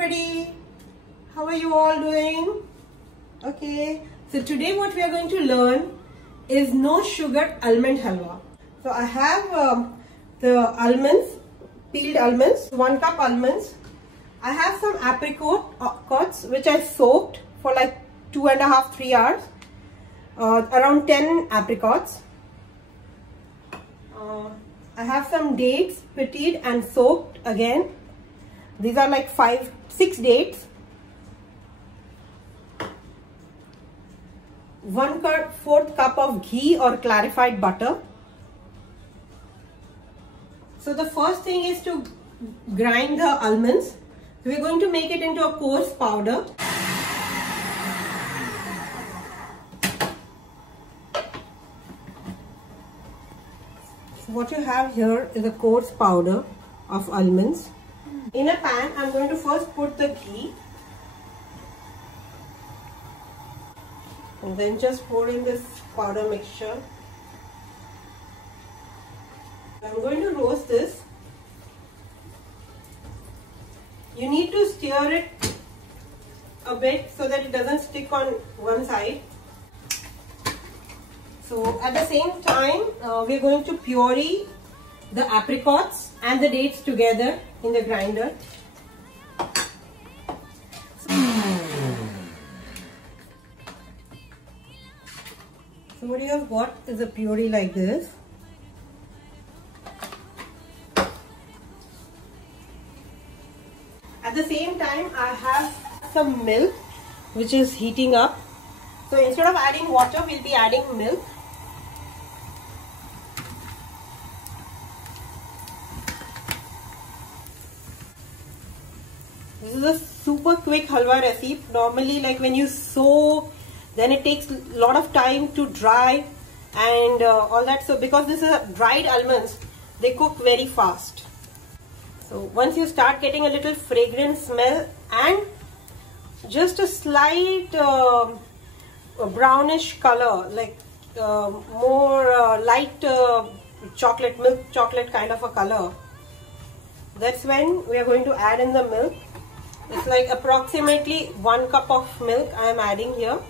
everybody, how are you all doing? Okay, so today what we are going to learn is no sugar almond halwa. So I have the almonds, peeled almonds, 1 cup almonds. I have some apricots which I soaked for like 2.5-3 hours, around 10 apricots. I have some dates, petite and soaked again. These are like 5-6 dates. 1/4 cup of ghee or clarified butter. So the first thing is to grind the almonds. We're going to make it into a coarse powder. So what you have here is a coarse powder of almonds. In a pan, I'm going to first put the ghee and then just pour in this powder mixture. I'm going to roast this. You need to stir it a bit so that it doesn't stick on one side. So at the same time, we're going to puree the apricots and the dates together in the grinder. So what you have got is a puree like this. At the same time, I have some milk which is heating up. So instead of adding water, we'll be adding milk. This is a super quick halwa recipe. Normally, like when you sow, then it takes a lot of time to dry and all that. So because this is dried almonds, they cook very fast. So once you start getting a little fragrant smell and just a slight brownish color, like more light chocolate, milk chocolate kind of a color, that's when we are going to add in the milk. It's like approximately 1 cup of milk I am adding here.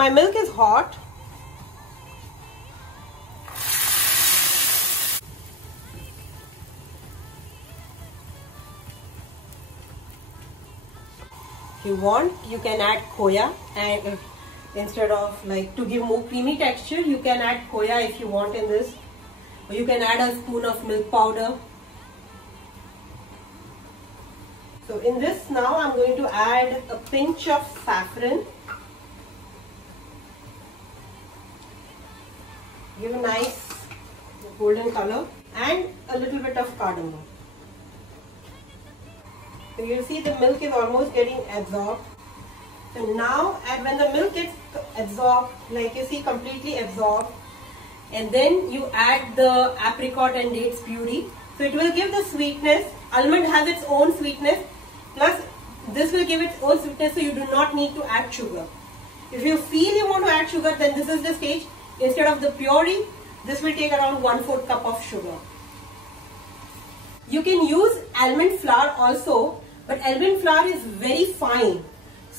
My milk is hot. If you want, you can add khoya, and instead of like to give more creamy texture, you can add khoya if you want in this, or you can add a spoon of milk powder. So in this now I'm going to add a pinch of saffron. Give a nice golden color, and a little bit of cardamom. So you see the milk is almost getting absorbed. So now, and when the milk gets absorbed, like you see completely absorbed, and then you add the apricot and dates puree. So it will give the sweetness. Almond has its own sweetness, plus this will give its own sweetness, so you do not need to add sugar. If you feel you want to add sugar, then this is the stage. Instead of the puree, this will take around 1/4 cup of sugar. You can use almond flour also, but almond flour is very fine.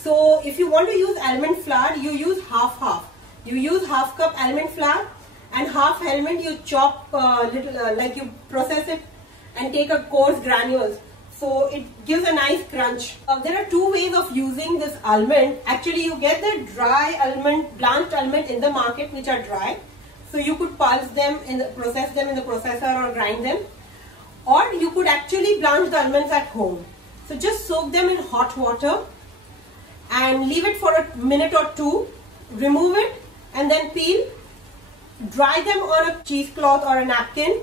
So if you want to use almond flour, you use half-half. You use 1/2 cup almond flour and half almond you chop like you process it and take a coarse granules. So it gives a nice crunch. There are 2 ways of using this almond. Actually, you get the dry almond, blanched almond in the market, which are dry. So you could pulse them and process them in the processor or grind them. Or you could actually blanch the almonds at home. So just soak them in hot water and leave it for a minute or 2. Remove it and then peel. Dry them on a cheesecloth or a napkin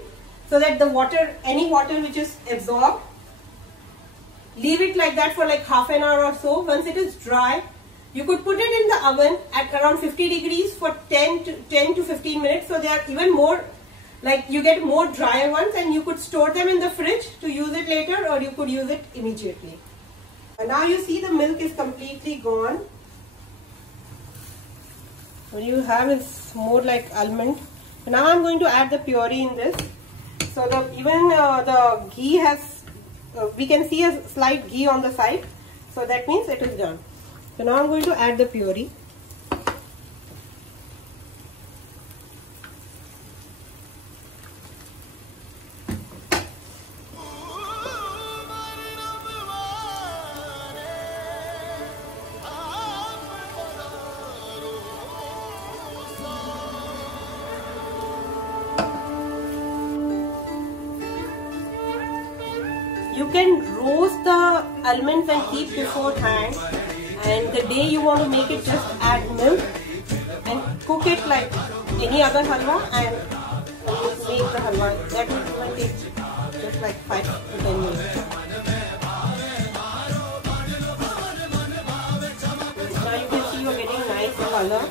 so that the water, any water which is absorbed, leave it like that for like half an hour or so. Once it is dry, you could put it in the oven at around 50 degrees for 10 to 15 minutes. So they are even more, like you get more drier ones, and you could store them in the fridge to use it later, or you could use it immediately. And now you see the milk is completely gone. What you have is more like almond. Now I'm going to add the puree in this. So even the ghee has we can see a slight ghee on the side, so that means it is done. So now I'm going to add the puree. You can roast the almonds and keep beforehand, and the day you want to make it, just add milk and cook it like any other halwa and make the halwa. That will take just like 5 to 10 minutes. Now you can see you're getting nice color.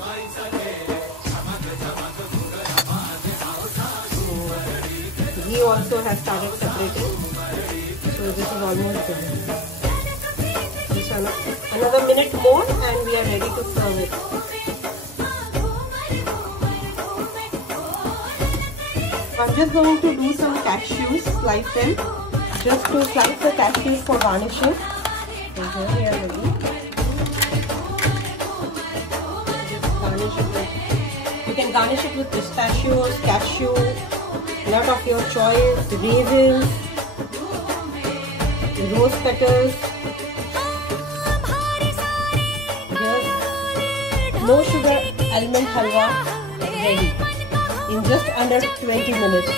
Ghee also has started separating. So this is almost done. Just another minute more and we are ready to serve it. I'm just going to do some cashews, slice them. Just to slice the cashews for garnishing. So here we are ready. Garnish it with, you can garnish it with pistachios, cashew, nut of your choice, raisins, rose petals. Just no sugar almond halwa ready in just under 20 minutes.